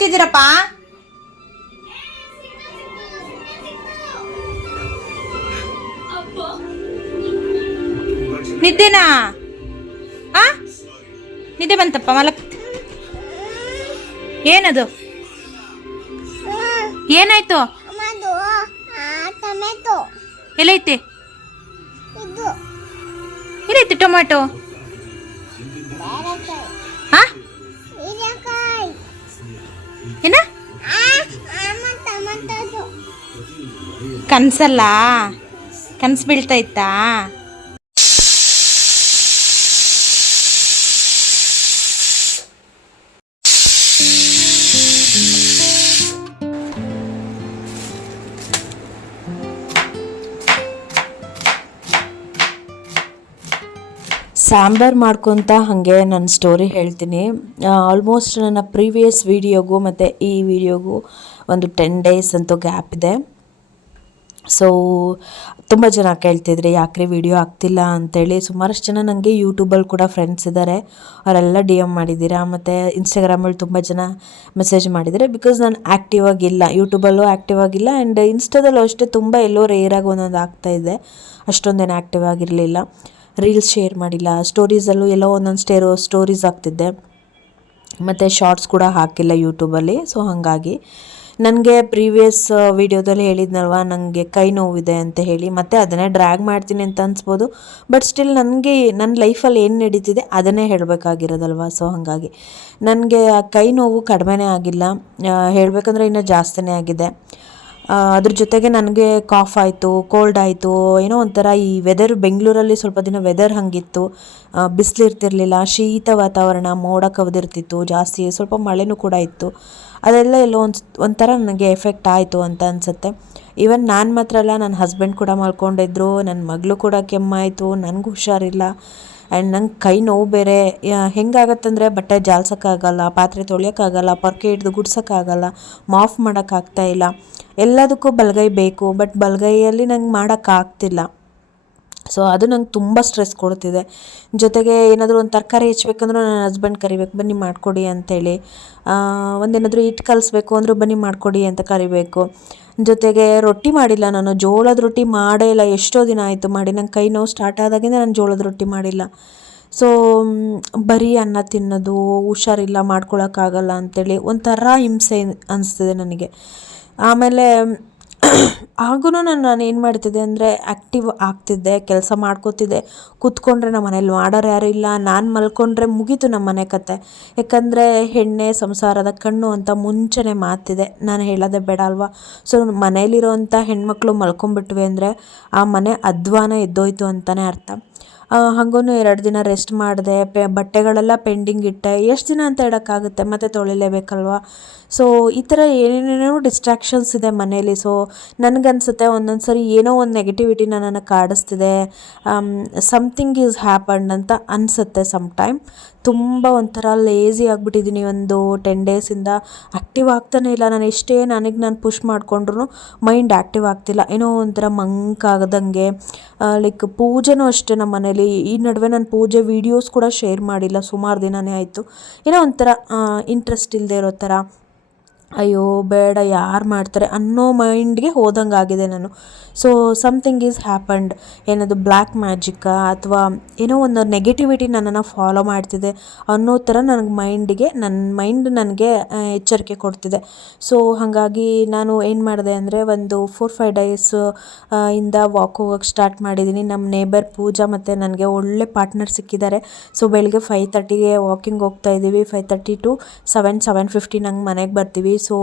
ಒಂದ್ ಮಾಡ್ತಿದ್ದೀರಪ್ಪ ನಿದ್ದೆನಾ? ಆ? ನಿದ್ದೆ ಬಂತಪ್ಪ ಮಲಕ್ ಏನದು? ಏನಾಯ್ತು? ಎಲ್ಲೈತೆ ಎಲ್ಲೈತಿ ಟೊಮೆಟೊ ಏನ? ಕನ್ಸಲ್ಲ? ಕನ್ಸು ಬೀಳ್ತಾ ಇತ್ತಾ? ಸಾಂಬಾರು ಮಾಡ್ಕೊತ ಹಾಗೆ ನನ್ನ ಸ್ಟೋರಿ ಹೇಳ್ತೀನಿ. ಆಲ್ಮೋಸ್ಟ್ ನನ್ನ ಪ್ರೀವಿಯಸ್ ವೀಡಿಯೋಗೂ ಮತ್ತು ಈ ವಿಡಿಯೋಗೂ ಒಂದು ಟೆನ್ ಡೇಸ್ ಅಂತೂ ಗ್ಯಾಪ್ ಇದೆ. ಸೊ ತುಂಬ ಜನ ಕೇಳ್ತಿದ್ರಿ, ಯಾಕ್ರಿ ವಿಡಿಯೋ ಆಗ್ತಿಲ್ಲ ಅಂತೇಳಿ. ಸುಮಾರಷ್ಟು ಜನ ನನಗೆ ಯೂಟ್ಯೂಬಲ್ಲಿ ಕೂಡ ಫ್ರೆಂಡ್ಸ್ ಇದ್ದಾರೆ ಅವರೆಲ್ಲ ಡಿ ಎಂ ಮಾಡಿದ್ದೀರಾ ಮತ್ತು ಇನ್ಸ್ಟಾಗ್ರಾಮಲ್ಲಿ ತುಂಬ ಜನ ಮೆಸೇಜ್ ಮಾಡಿದ್ದಾರೆ ಬಿಕಾಸ್ ನಾನು ಆ್ಯಕ್ಟಿವ್ ಆಗಿಲ್ಲ ಯೂಟ್ಯೂಬಲ್ಲೂ ಆ್ಯಕ್ಟಿವ್ ಆಗಿಲ್ಲ ಆ್ಯಂಡ್ ಇನ್ಸ್ಟಾದಲ್ಲೂ ಅಷ್ಟೇ ತುಂಬ ಎಲ್ಲೋ ರೇರಾಗಿ ಒಂದೊಂದು ಆಗ್ತಾಯಿದೆ ಅಷ್ಟೊಂದೇನು ಆ್ಯಕ್ಟಿವ್ ಆಗಿರಲಿಲ್ಲ. ರೀಲ್ಸ್ ಶೇರ್ ಮಾಡಿಲ್ಲ. ಸ್ಟೋರೀಸಲ್ಲೂ ಎಲ್ಲೋ ಒಂದೊಂದು ಸ್ಟೇರೋ ಸ್ಟೋರೀಸ್ ಆಗ್ತಿದ್ದೆ. ಮತ್ತು ಶಾರ್ಟ್ಸ್ ಕೂಡ ಹಾಕಿಲ್ಲ ಯೂಟ್ಯೂಬಲ್ಲಿ ಸೊ ಹಾಗಾಗಿ ನನಗೆ ಪ್ರೀವಿಯಸ್ ವೀಡಿಯೋದಲ್ಲಿ ಹೇಳಿದ್ನಲ್ವ ನನಗೆ ಕೈ ನೋವಿದೆ ಅಂತ ಹೇಳಿ. ಮತ್ತೆ ಅದನ್ನೇ ಡ್ರ್ಯಾಗ್ ಮಾಡ್ತೀನಿ ಅಂತ ಅನ್ಸ್ಬೋದು. ಬಟ್ ಸ್ಟಿಲ್ ನನಗೆ ನನ್ನ ಲೈಫಲ್ಲಿ ಏನು ನಡೀತಿದೆ ಅದನ್ನೇ ಹೇಳಬೇಕಾಗಿರೋದಲ್ವ. ಸೊ ಹಾಗಾಗಿ ನನಗೆ ಆ ಕೈ ನೋವು ಕಡಿಮೆನೇ ಆಗಿಲ್ಲ. ಹೇಳಬೇಕಂದ್ರೆ ಇನ್ನೂ ಜಾಸ್ತಿನೇ ಆಗಿದೆ. ಅದ್ರ ಜೊತೆಗೆ ನನಗೆ ಕಾಫ್ ಆಯಿತು ಕೋಲ್ಡ್ ಆಯಿತು, ಏನೋ ಒಂಥರ ಈ ವೆದರ್ ಬೆಂಗಳೂರಲ್ಲಿ ಸ್ವಲ್ಪ ದಿನ ವೆದರ್ ಹಾಗಿತ್ತು. ಬಿಸಿಲಿರ್ತಿರ್ಲಿಲ್ಲ, ಶೀತ ವಾತಾವರಣ, ಮೋಡ ಕವಿದಿರ್ತಿತ್ತು ಜಾಸ್ತಿ, ಸ್ವಲ್ಪ ಮಳೆನೂ ಕೂಡ ಇತ್ತು. ಅದೆಲ್ಲ ಎಲ್ಲೋ ಒಂದು, ಒಂಥರ ನನಗೆ ಎಫೆಕ್ಟ್ ಆಯಿತು ಅಂತ ಅನಿಸುತ್ತೆ. ಈವನ್ ನಾನು ಮಾತ್ರ ಅಲ್ಲ ನನ್ನ ಹಸ್ಬೆಂಡ್ ಕೂಡ ಮಲ್ಕೊಂಡಿದ್ರು ನನ್ನ ಮಗಳು ಕೂಡ ಕೆಮ್ಮಾಯಿತು ನನಗೂ ಹುಷಾರಿಲ್ಲ. ಆ್ಯಂಡ್ ನಂಗೆ ಕೈ ನೋವು ಬೇರೆ. ಹೆಂಗಾಗತ್ತಂದರೆ ಬಟ್ಟೆ ಜಾಲ್ಸೋಕ್ಕಾಗಲ್ಲ, ಪಾತ್ರೆ ತೊಳೆಯೋಕ್ಕಾಗಲ್ಲ, ಪೊರ್ಕೆ ಹಿಡ್ದು ಗುಡ್ಸೋಕ್ಕಾಗಲ್ಲ, ಮಾಫ್ ಮಾಡೋಕ್ಕಾಗ್ತಾ ಇಲ್ಲ. ಎಲ್ಲದಕ್ಕೂ ಬಲಗೈ ಬೇಕು, ಬಟ್ ಬಲಗೈಯಲ್ಲಿ ನಂಗೆ ಮಾಡೋಕ್ಕಾಗ್ತಿಲ್ಲ. ಸೊ ಅದು ನಂಗೆ ತುಂಬ ಸ್ಟ್ರೆಸ್ ಕೊಡ್ತಿದೆ. ಜೊತೆಗೆ ಏನಾದರೂ ಒಂದು ತರಕಾರಿ ಹೆಚ್ಚಬೇಕಂದ್ರೂ ನನ್ನ ಹಸ್ಬೆಂಡ್ ಕರಿಬೇಕು, ಬನ್ನಿ ಮಾಡಿಕೊಡಿ ಅಂತೇಳಿ. ಒಂದೇನಾದರೂ ಹಿಟ್ಟು ಕಲಿಸ್ಬೇಕು ಅಂದರೂ ಬನ್ನಿ ಮಾಡಿಕೊಡಿ ಅಂತ ಕರಿಬೇಕು. ಜೊತೆಗೆ ರೊಟ್ಟಿ ಮಾಡಿಲ್ಲ ನಾನು, ಜೋಳದ ರೊಟ್ಟಿ ಮಾಡೇ ಇಲ್ಲ, ಎಷ್ಟೋ ದಿನ ಆಯಿತು ಮಾಡಿ, ನಂಗೆ ಕೈ ನೋವು ಸ್ಟಾರ್ಟ್ ಆದಾಗಿಂದ ನಾನು ಜೋಳದ ರೊಟ್ಟಿ ಮಾಡಿಲ್ಲ. ಸೊ ಬರೀ ಅನ್ನ ತಿನ್ನೋದು, ಹುಷಾರಿಲ್ಲ ಮಾಡ್ಕೊಳಕ್ಕಾಗಲ್ಲ ಅಂತೇಳಿ ಒಂಥರ ಹಿಂಸೆ ಅನಿಸ್ತಿದೆ ನನಗೆ. ಆಮೇಲೆ ಆಗೂ ನಾನು ನಾನು ಏನು ಮಾಡ್ತಿದ್ದೆ ಅಂದರೆ ಆ್ಯಕ್ಟಿವ್ ಆಗ್ತಿದ್ದೆ, ಕೆಲಸ ಮಾಡ್ಕೋತಿದ್ದೆ. ಕೂತ್ಕೊಂಡ್ರೆ ನಮ್ಮ ಮನೇಲಿ ಮಾಡೋರು ಯಾರು ಇಲ್ಲ, ನಾನು ಮಲ್ಕೊಂಡ್ರೆ ಮುಗೀತು ನಮ್ಮ ಮನೆ ಕತೆ. ಯಾಕಂದರೆ ಹೆಣ್ಣೆ ಸಂಸಾರದ ಕಣ್ಣು ಅಂತ ಮುಂಚೆನೇ ಮಾತಿದೆ. ನಾನು ಹೇಳೋದೇ ಬೇಡ ಅಲ್ವಾ? ಸೊ ಮನೇಲಿರೋಂಥ ಹೆಣ್ಮಕ್ಳು ಮಲ್ಕೊಂಬಿಟ್ವಿ ಅಂದರೆ ಆ ಮನೆ ಅಧ್ವಾನ ಎದ್ದೋಯ್ತು ಅಂತಲೇ ಅರ್ಥ. ಹಾಗೂ ಎರಡು ದಿನ ರೆಸ್ಟ್ ಮಾಡಿದೆ, ಪೆ, ಬಟ್ಟೆಗಳೆಲ್ಲ ಪೆಂಡಿಂಗ್ ಇಟ್ಟೆ. ಎಷ್ಟು ದಿನ ಅಂತ ಇಡೋಕ್ಕಾಗುತ್ತೆ ಮತ್ತೆ ತೊಳಿಲೇಬೇಕಲ್ವಾ? ಸೊ ಈ ಥರ ಏನೇನೇನೋ ಡಿಸ್ಟ್ರಾಕ್ಷನ್ಸ್ ಇದೆ ಮನೇಲಿ. ಸೊ ನನಗನ್ಸುತ್ತೆ ಒಂದೊಂದು ಸರಿ ಏನೋ ಒಂದು ನೆಗೆಟಿವಿಟಿ ನನ್ನನ್ನು ಕಾಡಿಸ್ತಿದೆ. ಸಮ್ಥಿಂಗ್ ಈಸ್ ಹ್ಯಾಪಂಡ್ ಅಂತ ಅನಿಸುತ್ತೆ ಸಮ್ ಟೈಮ್ ತುಂಬ ಒಂಥರ ಲೇಸಿ ಆಗಿಬಿಟ್ಟಿದ್ದೀನಿ ಒಂದು ಟೆನ್ ಡೇಸಿಂದ ಆ್ಯಕ್ಟಿವ್ ಆಗ್ತಾನೆ ಇಲ್ಲ. ನಾನು ಎಷ್ಟೇ ನನಗೆ ನಾನು ಪುಷ್ ಮಾಡಿಕೊಂಡ್ರು ಮೈಂಡ್ ಆ್ಯಕ್ಟಿವ್ ಆಗ್ತಿಲ್ಲ. ಏನೋ ಒಂಥರ ಮಂಕ್ ಆಗದಂಗೆ ಲೈಕ್ ಪೂಜೆನೂ ಅಷ್ಟೇ ನಮ್ಮ ಮನೇಲಿ ಈ ನಡುವೆ ನಾನು ಪೂಜೆ ವೀಡಿಯೋಸ್ ಕೂಡ ಶೇರ್ ಮಾಡಿಲ್ಲ. ಸುಮಾರು ದಿನವೇ ಆಯಿತು. ಏನೋ ಒಂಥರ ಇಂಟ್ರೆಸ್ಟ್ ಇಲ್ಲದೆ ಇರೋ ಥರ. ಅಯ್ಯೋ, ಬೇಡ, ಯಾರು ಮಾಡ್ತಾರೆ ಅನ್ನೋ ಮೈಂಡ್ಗೆ ಹೋದಂಗೆ ಆಗಿದೆ ನಾನು ಸೊ ಸಮಥಿಂಗ್ ಈಸ್ ಹ್ಯಾಪಂಡ್ ಏನದು ಬ್ಲ್ಯಾಕ್ ಮ್ಯಾಜಿಕ್ಕಾ ಅಥವಾ ಏನೋ ಒಂದು ನೆಗೆಟಿವಿಟಿ ನನ್ನನ್ನು ಫಾಲೋ ಮಾಡ್ತಿದೆ ಅನ್ನೋ ಥರ ನನಗೆ ಮೈಂಡಿಗೆ ನನ್ನ ಮೈಂಡ್ ನನಗೆ ಎಚ್ಚರಿಕೆ ಕೊಡ್ತಿದೆ. ಸೊ ಹಾಗಾಗಿ ನಾನು ಏನು ಮಾಡಿದೆ ಅಂದರೆ ಒಂದು ಫೋರ್ ಫೈವ್ ಡೇಸ್ ಇಂದ ವಾಕ್ ಹೋಗೋಕ್ಕೆ ಸ್ಟಾರ್ಟ್ ಮಾಡಿದ್ದೀನಿ ನಮ್ಮ ನೇಬರ್ ಪೂಜಾ ಮತ್ತು ನನಗೆ ಒಳ್ಳೆ ಪಾರ್ಟ್ನರ್ ಸಿಕ್ಕಿದ್ದಾರೆ. ಸೊ ಬೆಳಗ್ಗೆ ಫೈವ್ ತರ್ಟಿಗೆ ವಾಕಿಂಗ್ ಹೋಗ್ತಾ ಇದ್ದೀವಿ five thirty to seven seven fifty ನಂಗೆ ಮನೆಗೆ ಬರ್ತೀವಿ. ಸೊ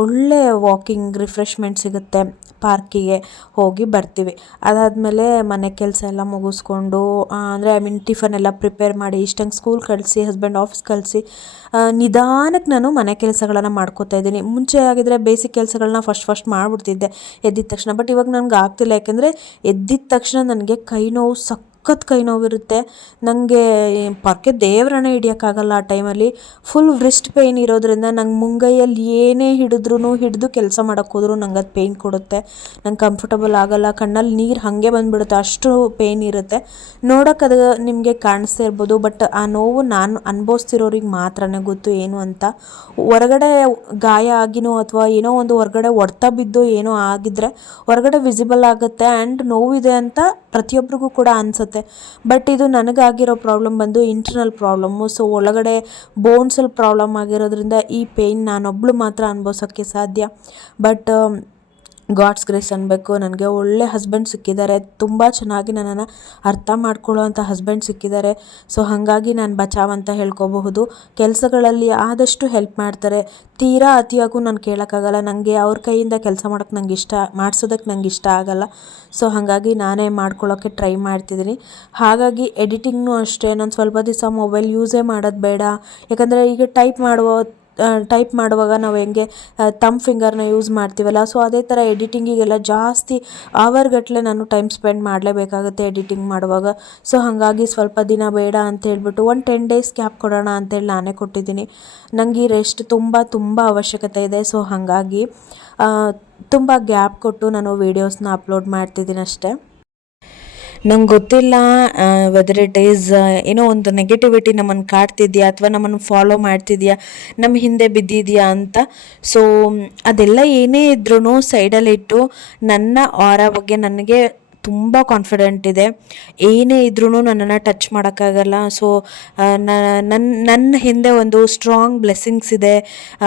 ಒಳ್ಳೆ ವಾಕಿಂಗ್ ರಿಫ್ರೆಶ್ಮೆಂಟ್ ಸಿಗುತ್ತೆ ಪಾರ್ಕಿಗೆ ಹೋಗಿ ಬರ್ತೀವಿ. ಅದಾದಮೇಲೆ ಮನೆ ಕೆಲಸ ಎಲ್ಲ ಮುಗಿಸ್ಕೊಂಡು ಅಂದರೆ ಐ ಮೀನ್ ಟಿಫನ್ ಎಲ್ಲ ಪ್ರಿಪೇರ್ ಮಾಡಿ, ಇಷ್ಟಂಗೆ ಸ್ಕೂಲ್ ಕಳಿಸಿ ಹಸ್ಬೆಂಡ್ ಆಫೀಸ್ ಕಳಿಸಿ ನಿಧಾನಕ್ಕೆ ನಾನು ಮನೆ ಕೆಲಸಗಳನ್ನು ಮಾಡ್ಕೋತಾ ಇದ್ದೀನಿ. ಮುಂಚೆ ಆಗಿದ್ರೆ ಬೇಸಿಕ್ ಕೆಲಸಗಳನ್ನ ಫಸ್ಟ್ ಫಸ್ಟ್ ಮಾಡಿಬಿಡ್ತಿದ್ದೆ ಎದ್ದಿದ ತಕ್ಷಣ ಬಟ್ ಇವಾಗ ನನಗೆ ಆಗ್ತಿಲ್ಲ. ಯಾಕೆಂದರೆ ಎದ್ದಿದ ತಕ್ಷಣ ನನಗೆ ಕೈ ನೋವು ಸಕ್ ಸಖತ್ ಕೈ ನೋವಿರುತ್ತೆ. ನನಗೆ ಪರ್ಕೆ ದೇವ್ರನ್ನ ಹಿಡಿಯೋಕ್ಕಾಗಲ್ಲ ಆ ಟೈಮಲ್ಲಿ. ಫುಲ್ ವ್ರಿಸ್ಟ್ ಪೇಯ್ನ್ ಇರೋದ್ರಿಂದ ನಂಗೆ ಮುಂಗೈಯಲ್ಲಿ ಏನೇ ಹಿಡಿದ್ರೂ ಹಿಡಿದು ಕೆಲಸ ಮಾಡೋಕ್ಕೆ ಹೋದ್ರೂ ನಂಗೆ ಅದು ಪೇಯ್ನ್ ಕೊಡುತ್ತೆ. ನಂಗೆ ಕಂಫರ್ಟಬಲ್ ಆಗಲ್ಲ. ಕಣ್ಣಲ್ಲಿ ನೀರು ಹಾಗೆ ಬಂದುಬಿಡುತ್ತೆ. ಅಷ್ಟು ಪೇಯ್ನ್ ಇರುತ್ತೆ. ನೋಡೋಕೆ ಅದು ನಿಮಗೆ ಕಾಣಿಸ್ತಾ ಇರ್ಬೋದು. ಬಟ್ ಆ ನೋವು ನಾನು ಅನುಭವಿಸ್ತಿರೋರಿಗೆ ಮಾತ್ರನೇ ಗೊತ್ತು ಏನು ಅಂತ. ಹೊರಗಡೆ ಗಾಯ ಆಗಿನೋ ಅಥವಾ ಏನೋ ಒಂದು ಹೊರಗಡೆ ಹೊಡ್ತ ಬಿದ್ದು ಏನೋ ಆಗಿದ್ರೆ ಹೊರಗಡೆ ವಿಸಿಬಲ್ ಆಗುತ್ತೆ. ಆ್ಯಂಡ್ ನೋವಿದೆ ಅಂತ ಪ್ರತಿಯೊಬ್ಬರಿಗೂ ಕೂಡ ಅನಿಸುತ್ತೆ. ಬಟ್ ಇದು ನನಗಾಗಿರೋ ಪ್ರಾಬ್ಲಮ್ ಬಂದು ಇಂಟರ್ನಲ್ ಪ್ರಾಬ್ಲಮ್ಮು ಸೊ ಒಳಗಡೆ ಬೋನ್ಸಲ್ಲಿ ಪ್ರಾಬ್ಲಮ್ ಆಗಿರೋದ್ರಿಂದ ಈ ಪೇಯ್ನ್ ನಾನೊಬ್ಳು ಮಾತ್ರ ಅನುಭವಿಸೋಕ್ಕೆ ಸಾಧ್ಯ. ಬಟ್ ಗಾಡ್ಸ್ ಗ್ರೇಸ್ ಅನ್ಬೇಕು ನನಗೆ ಒಳ್ಳೆ ಹಸ್ಬೆಂಡ್ ಸಿಕ್ಕಿದ್ದಾರೆ. ತುಂಬ ಚೆನ್ನಾಗಿ ನನ್ನನ್ನು ಅರ್ಥ ಮಾಡ್ಕೊಳ್ಳೋವಂಥ ಹಸ್ಬೆಂಡ್ ಸಿಕ್ಕಿದ್ದಾರೆ. ಸೊ ಹಾಗಾಗಿ ನಾನು ಬಚಾವ್ ಅಂತ ಹೇಳ್ಕೋಬಹುದು. ಕೆಲಸಗಳಲ್ಲಿ ಆದಷ್ಟು ಹೆಲ್ಪ್ ಮಾಡ್ತಾರೆ. ತೀರಾ ಅತಿಯಾಗೂ ನಾನು ಕೇಳೋಕ್ಕಾಗಲ್ಲ. ನನಗೆ ಅವ್ರ ಕೈಯಿಂದ ಕೆಲಸ ಮಾಡೋಕ್ಕೆ ನಂಗೆ ಇಷ್ಟ ಮಾಡಿಸೋದಕ್ಕೆ ನಂಗೆ ಇಷ್ಟ ಆಗಲ್ಲ. ಸೊ ಹಾಗಾಗಿ ನಾನೇ ಮಾಡ್ಕೊಳ್ಳೋಕ್ಕೆ ಟ್ರೈ ಮಾಡ್ತಿದ್ದೀನಿ. ಹಾಗಾಗಿ ಎಡಿಟಿಂಗ್ನೂ ಅಷ್ಟೇ. ನಾನು ಸ್ವಲ್ಪ ದಿವಸ ಮೊಬೈಲ್ ಯೂಸೇ ಮಾಡೋದು ಬೇಡ. ಯಾಕಂದರೆ ಈಗ ಟೈಪ್ ಮಾಡುವ ಟೈಪ್ ಮಾಡುವಾಗ ನಾವು ಹೆಂಗೆ ತಮ್ ಫಿಂಗರ್ನ ಯೂಸ್ ಮಾಡ್ತೀವಲ್ಲ ಸೊ ಅದೇ ಥರ ಎಡಿಟಿಂಗಿಗೆಲ್ಲ ಜಾಸ್ತಿ ಅವರ್ಗಟ್ಟಲೆ ನಾನು ಟೈಮ್ ಸ್ಪೆಂಡ್ ಮಾಡಲೇಬೇಕಾಗುತ್ತೆ ಎಡಿಟಿಂಗ್ ಮಾಡುವಾಗ. ಸೊ ಹಾಗಾಗಿ ಸ್ವಲ್ಪ ದಿನ ಬೇಡ ಅಂತ ಹೇಳ್ಬಿಟ್ಟು ಒಂದು ಟೆನ್ ಡೇಸ್ ಗ್ಯಾಪ್ ಕೊಡೋಣ ಅಂತೇಳಿ ನಾನೇ ಕೊಟ್ಟಿದ್ದೀನಿ. ನನಗೆ ಈ ರೆಸ್ಟ್ ತುಂಬ ತುಂಬ ಅವಶ್ಯಕತೆ ಇದೆ ಸೊ ಹಾಗಾಗಿ ತುಂಬ ಗ್ಯಾಪ್ ಕೊಟ್ಟು ನಾನು ವೀಡಿಯೋಸ್ನ ಅಪ್ಲೋಡ್ ಮಾಡ್ತಿದ್ದೀನಿ ಅಷ್ಟೇ. ನಂಗೆ ಗೊತ್ತಿಲ್ಲ ವೆದರ್ ಇಟ್ ಈಸ್ ಏನೋ ಒಂದು ನೆಗೆಟಿವಿಟಿ ನಮ್ಮನ್ನು ಕಾಡ್ತಿದ್ಯಾ ಅಥವಾ ನಮ್ಮನ್ನು ಫಾಲೋ ಮಾಡ್ತಿದ್ಯಾ ನಮ್ಮ ಹಿಂದೆ ಬಿದ್ದಿದೆಯಾ ಅಂತ. ಸೊ ಅದೆಲ್ಲ ಏನೇ ಇದ್ರೂ ಸೈಡಲ್ಲಿಟ್ಟು ನನ್ನ ಆರ ಬಗ್ಗೆ ನನಗೆ ತುಂಬ ಕಾನ್ಫಿಡೆಂಟ್ ಇದೆ. ಏನೇ ಇದ್ರೂ ನನ್ನನ್ನು ಟಚ್ ಮಾಡೋಕ್ಕಾಗಲ್ಲ. ಸೊ ನನ್ನ ನನ್ನ ಹಿಂದೆ ಒಂದು ಸ್ಟ್ರಾಂಗ್ ಬ್ಲೆಸ್ಸಿಂಗ್ಸ್ ಇದೆ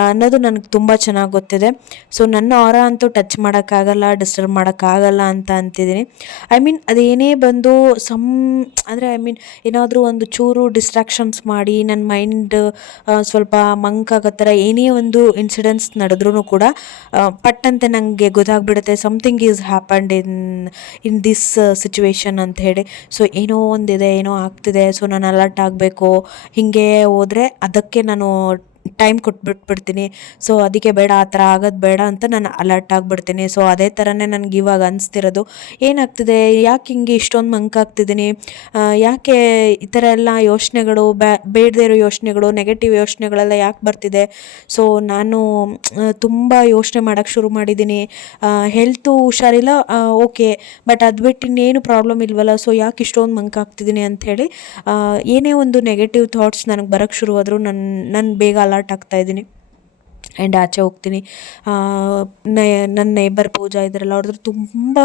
ಅನ್ನೋದು ನನಗೆ ತುಂಬ ಚೆನ್ನಾಗಿ ಗೊತ್ತಿದೆ. ಸೊ ನನ್ನ ಆರ ಅಂತೂ ಟಚ್ ಮಾಡೋಕ್ಕಾಗಲ್ಲ ಡಿಸ್ಟರ್ಬ್ ಮಾಡೋಕ್ಕಾಗಲ್ಲ ಅಂತ ಅಂತಿದ್ದೀನಿ. ಐ ಮೀನ್ ಅದೇನೇ ಬಂದು ಸಮ್, ಅಂದರೆ ಐ ಮೀನ್ ಏನಾದರೂ ಒಂದು ಚೂರು ಡಿಸ್ಟ್ರಾಕ್ಷನ್ಸ್ ಮಾಡಿ ನನ್ನ ಮೈಂಡ್ ಸ್ವಲ್ಪ ಮಂಕ್ ಆಗೋ ಥರ ಏನೇ ಒಂದು ಇನ್ಸಿಡೆಂಟ್ಸ್ ನಡೆದ್ರೂ ಕೂಡ ಪಟ್ಟಂತೆ ನನಗೆ ಗೊತ್ತಾಗ್ಬಿಡುತ್ತೆ. Something is happened in in this situation ಅಂತ ಹೇಳಿ. ಸೊ ಏನೋ ಒಂದಿದೆ, ಏನೋ ಆಗ್ತಿದೆ. ಸೊ ನಾನು ಅಲರ್ಟ್ ಆಗಬೇಕು. ಹೀಗೆ ಹೋದರೆ ಅದಕ್ಕೆ ನಾನು ಟೈಮ್ ಕೊಟ್ಬಿಟ್ಬಿಡ್ತೀನಿ. ಸೊ ಅದಕ್ಕೆ ಬೇಡ, ಆ ಥರ ಆಗೋದು ಬೇಡ ಅಂತ ನಾನು ಅಲರ್ಟ್ ಆಗಿಬಿಡ್ತೀನಿ. ಸೊ ಅದೇ ಥರನೇ ನನಗೆ ಇವಾಗ ಅನಿಸ್ತಿರೋದು. ಏನಾಗ್ತಿದೆ? ಯಾಕೆ ಹಿಂಗೆ ಇಷ್ಟೊಂದು ಮಂಕಾಗ್ತಿದ್ದೀನಿ ಯಾಕೆ ಈ ಥರ ಎಲ್ಲ ಯೋಚನೆಗಳು ಬೇಡದೇ ಇರೋ ಯೋಚನೆಗಳು ನೆಗೆಟಿವ್ ಯೋಚನೆಗಳೆಲ್ಲ ಯಾಕೆ ಬರ್ತಿದೆ? ಸೊ ನಾನು ತುಂಬ ಯೋಚನೆ ಮಾಡೋಕ್ಕೆ ಶುರು ಮಾಡಿದ್ದೀನಿ. ಹೆಲ್ತು ಹುಷಾರಿಲ್ಲ ಓಕೆ ಬಟ್ ಅದು ಬಿಟ್ಟು ಇನ್ನೇನು ಪ್ರಾಬ್ಲಮ್ ಇಲ್ವಲ್ಲ? ಸೊ ಯಾಕೆ ಇಷ್ಟೊಂದು ಮಂಕಾಗ್ತಿದ್ದೀನಿ ಅಂಥೇಳಿ ಏನೇ ಒಂದು ನೆಗೆಟಿವ್ ಥಾಟ್ಸ್ ನನಗೆ ಬರೋಕ್ಕೆ ಶುರುವಾದರೂ ನನ್ನ ನಾನು ಬೇಗ ಅಲರ್ಟ್ ಆಗ್ತಾ ಇದ್ದೀನಿ. ಆ್ಯಂಡ್ ಆಚೆ ಹೋಗ್ತೀನಿ. ನನ್ನ ನೇಬರ್ ಪೂಜಾ ಇದ್ರಲ್ಲ ಅವ್ರದ್ರ ತುಂಬ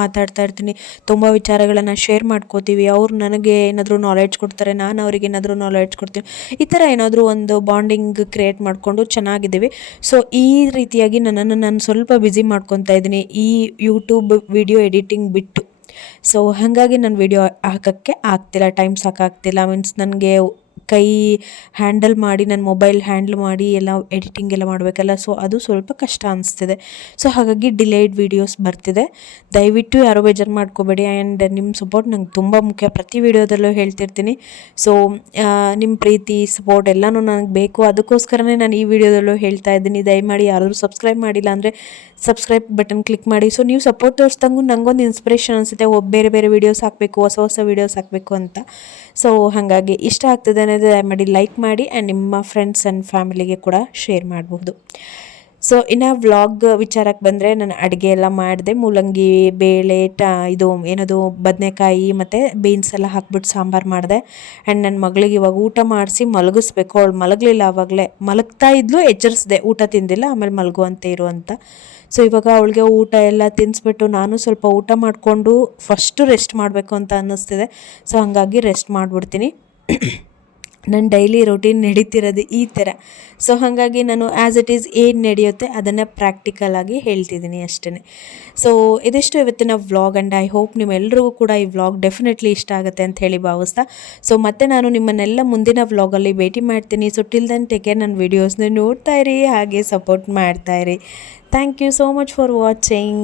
ಮಾತಾಡ್ತಾ ಇರ್ತೀನಿ. ತುಂಬ ವಿಚಾರಗಳನ್ನು ಶೇರ್ ಮಾಡ್ಕೋತೀವಿ. ಅವ್ರು ನನಗೆ ಏನಾದರೂ ನಾಲೆಡ್ಜ್ ಕೊಡ್ತಾರೆ, ನಾನು ಅವ್ರಿಗೆ ಏನಾದರೂ ನಾಲೆಡ್ಜ್ ಕೊಡ್ತೀನಿ. ಈ ಥರ ಏನಾದರೂ ಒಂದು ಬಾಂಡಿಂಗ್ ಕ್ರಿಯೇಟ್ ಮಾಡಿಕೊಂಡು ಚೆನ್ನಾಗಿದ್ದೀವಿ. ಸೊ ಈ ರೀತಿಯಾಗಿ ನನ್ನನ್ನು ನಾನು ಸ್ವಲ್ಪ ಬ್ಯುಸಿ ಮಾಡ್ಕೊತಾ ಇದ್ದೀನಿ ಈ ಯೂಟ್ಯೂಬ್ ವಿಡಿಯೋ ಎಡಿಟಿಂಗ್ ಬಿಟ್ಟು. ಸೊ ಹಾಗಾಗಿ ನಾನು ವಿಡಿಯೋ ಹಾಕೋಕ್ಕೆ ಆಗ್ತಿಲ್ಲ ಟೈಮ್ ಸಾಕಾಗ್ತಿಲ್ಲ. ಮೀನ್ಸ್ ನನಗೆ ಕೈ ಹ್ಯಾಂಡಲ್ ಮಾಡಿ, ನನ್ನ ಮೊಬೈಲ್ ಹ್ಯಾಂಡಲ್ ಮಾಡಿ, ಎಲ್ಲ ಎಡಿಟಿಂಗ್ ಎಲ್ಲ ಮಾಡಬೇಕಲ್ಲ, ಸೊ ಅದು ಸ್ವಲ್ಪ ಕಷ್ಟ ಅನಿಸ್ತಿದೆ. ಸೊ ಹಾಗಾಗಿ ಡಿಲೇಡ್ ವೀಡಿಯೋಸ್ ಬರ್ತಿದೆ. ದಯವಿಟ್ಟು ಯಾರೋ ಬೇಜಾರು ಮಾಡ್ಕೋಬೇಡಿ. ಆ್ಯಂಡ್ ನಿಮ್ಮ ಸಪೋರ್ಟ್ ನಂಗೆ ತುಂಬ ಮುಖ್ಯ. ಪ್ರತಿ ವೀಡಿಯೋದಲ್ಲೂ ಹೇಳ್ತಿರ್ತೀನಿ. ಸೊ ನಿಮ್ಮ ಪ್ರೀತಿ, ಸಪೋರ್ಟ್ ಎಲ್ಲನೂ ನನಗೆ ಬೇಕು. ಅದಕ್ಕೋಸ್ಕರನೇ ನಾನು ಈ ವಿಡಿಯೋದಲ್ಲೂ ಹೇಳ್ತಾ ಇದ್ದೀನಿ. ದಯಮಾಡಿ ಯಾರಾದರೂ ಸಬ್ಸ್ಕ್ರೈಬ್ ಮಾಡಿಲ್ಲ ಅಂದರೆ ಸಬ್ಸ್ಕ್ರೈಬ್ ಬಟನ್ ಕ್ಲಿಕ್ ಮಾಡಿ. ಸೊ, ನೀವು ಸಪೋರ್ಟ್ ತೋರಿಸ್ದಂಗೂ ನನಗೊಂದು ಇನ್ಸ್ಪಿರೇಷನ್ ಅನಿಸುತ್ತೆ. ಬೇರೆ ಬೇರೆ ವೀಡಿಯೋಸ್ ಹಾಕಬೇಕು, ಹೊಸ ಹೊಸ ವೀಡಿಯೋಸ್ ಹಾಕಬೇಕು ಅಂತ. ಸೊ, ಹಾಗಾಗಿ ಇಷ್ಟ ಆಗ್ತದೆ ಅನ್ನೋದು ದಯಮಾಡಿ ಲೈಕ್ ಮಾಡಿ ಆ್ಯಂಡ್ ನಿಮ್ಮ ಫ್ರೆಂಡ್ಸ್ ಆ್ಯಂಡ್ ಫ್ಯಾಮಿಲಿಗೆ ಕೂಡ ಶೇರ್ ಮಾಡಬಹುದು. ಸೊ ಇನ್ನು ವ್ಲಾಗ್ ವಿಚಾರಕ್ಕೆ ಬಂದರೆ ನಾನು ಅಡುಗೆ ಎಲ್ಲ ಮಾಡಿದೆ. ಮೂಲಂಗಿ, ಬೇಳೆ, ಟ, ಇದು ಏನದು, ಬದನೆಕಾಯಿ ಮತ್ತು ಬೀನ್ಸ್ ಎಲ್ಲ ಹಾಕ್ಬಿಟ್ಟು ಸಾಂಬಾರು ಮಾಡಿದೆ. ಆ್ಯಂಡ್ ನನ್ನ ಮಗಳಿಗೆ ಇವಾಗ ಊಟ ಮಾಡಿಸಿ ಮಲಗಿಸ್ಬೇಕು. ಅವಳು ಮಲಗಲಿಲ್ಲ ಆವಾಗಲೇ ಮಲಗ್ತಾ ಇದ್ಲು, ಎಚ್ಚರಿಸಿದೆ. ಊಟ ತಿಂದಿಲ್ಲ, ಆಮೇಲೆ ಮಲಗು ಅಂತ ಇರು ಅಂತ. ಸೊ ಇವಾಗ ಅವಳಿಗೆ ಊಟ ಎಲ್ಲ ತಿನ್ನಿಸ್ಬಿಟ್ಟು ನಾನು ಸ್ವಲ್ಪ ಊಟ ಮಾಡಿಕೊಂಡು ಫಸ್ಟು ರೆಸ್ಟ್ ಮಾಡಬೇಕು ಅಂತ ಅನ್ನಿಸ್ತಿದೆ. ಸೊ ಹಾಗಾಗಿ ರೆಸ್ಟ್ ಮಾಡಿಬಿಡ್ತೀನಿ. ನನ್ನ ಡೈಲಿ ರೊಟೀನ್ ನಡೀತಿರೋದು ಈ ಥರ ಸೊ ಹಾಗಾಗಿ ನಾನು ಆ್ಯಸ್ ಇಟ್ ಈಸ್ ಏನು ನಡೆಯುತ್ತೆ ಅದನ್ನು ಪ್ರಾಕ್ಟಿಕಲ್ ಆಗಿ ಹೇಳ್ತಿದ್ದೀನಿ ಅಷ್ಟೇ ಸೊ ಇದಿಷ್ಟು ಇವತ್ತಿನ ವ್ಲಾಗ್ ಆ್ಯಂಡ್ ಐ ಹೋಪ್ ನಿಮ್ಮೆಲ್ಲರಿಗೂ ಕೂಡ ಈ ವ್ಲಾಗ್ ಡೆಫಿನೆಟ್ಲಿ ಇಷ್ಟ ಆಗುತ್ತೆ ಅಂತ ಹೇಳಿ ಭಾವಿಸ್ತಾ. ಸೊ ಮತ್ತೆ ನಾನು ನಿಮ್ಮನ್ನೆಲ್ಲ ಮುಂದಿನ ವ್ಲಾಗಲ್ಲಿ ಭೇಟಿ ಮಾಡ್ತೀನಿ. So till then take care ನನ್ನ ವೀಡಿಯೋಸ್ನ ನೋಡ್ತಾ ಇರಿ, ಹಾಗೆ ಸಪೋರ್ಟ್ ಮಾಡ್ತಾ ಇರಿ. Thank you so much for watching